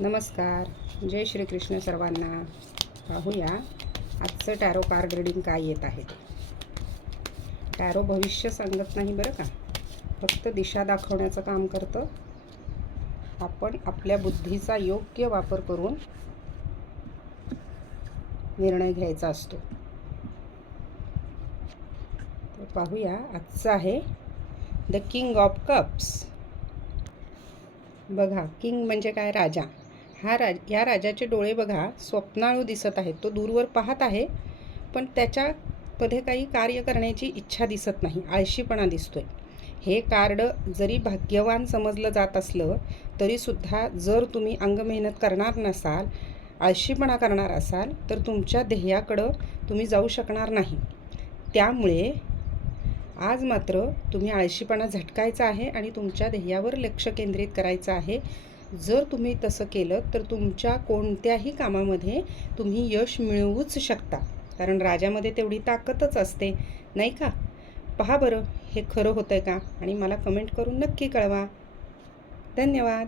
नमस्कार, जय श्री कृष्ण सर्वांना. पाहूया आजचं टॅरो कार्ड रीडिंग काय येत आहे. टॅरो भविष्य सांगत नाही बरं का, फक्त दिशा दाखवण्याचं काम करतं. आपण आपल्या बुद्धीचा योग्य वापर करून निर्णय घ्यायचा असतो. तर पाहूया आजचं आहे द किंग ऑफ कप्स. बघा, किंग म्हणजे काय? राजा. या राजाचे डोळे बघा स्वप्नाळू दिसत आहेत. तो दूरवर पाहत आहे, पण त्याच्यामध्ये काही कार्य करण्याची इच्छा दिसत नाही, आळशीपणा दिसतोय. हे कार्ड जरी भाग्यवान समजलं जात असलं तरीसुद्धा जर तुम्ही अंगमेहनत करणार नसाल, आळशीपणा करणार असाल, तर तुमच्या ध्येयाकडं तुम्ही जाऊ शकणार नाही. त्यामुळे आज मात्र तुम्ही आळशीपणा झटकायचा आहे आणि तुमच्या ध्येयावर लक्ष केंद्रित करायचं आहे. जर तुम्ही तसं केलं तर तुमच्या कोणत्याही कामामध्ये तुम्ही यश मिळवूच शकता, कारण राजामध्ये तेवढी ताकदच असते, नाही का? पहा बरं, हे खरं होतं आहे का? आणि मला कमेंट करून नक्की कळवा. धन्यवाद.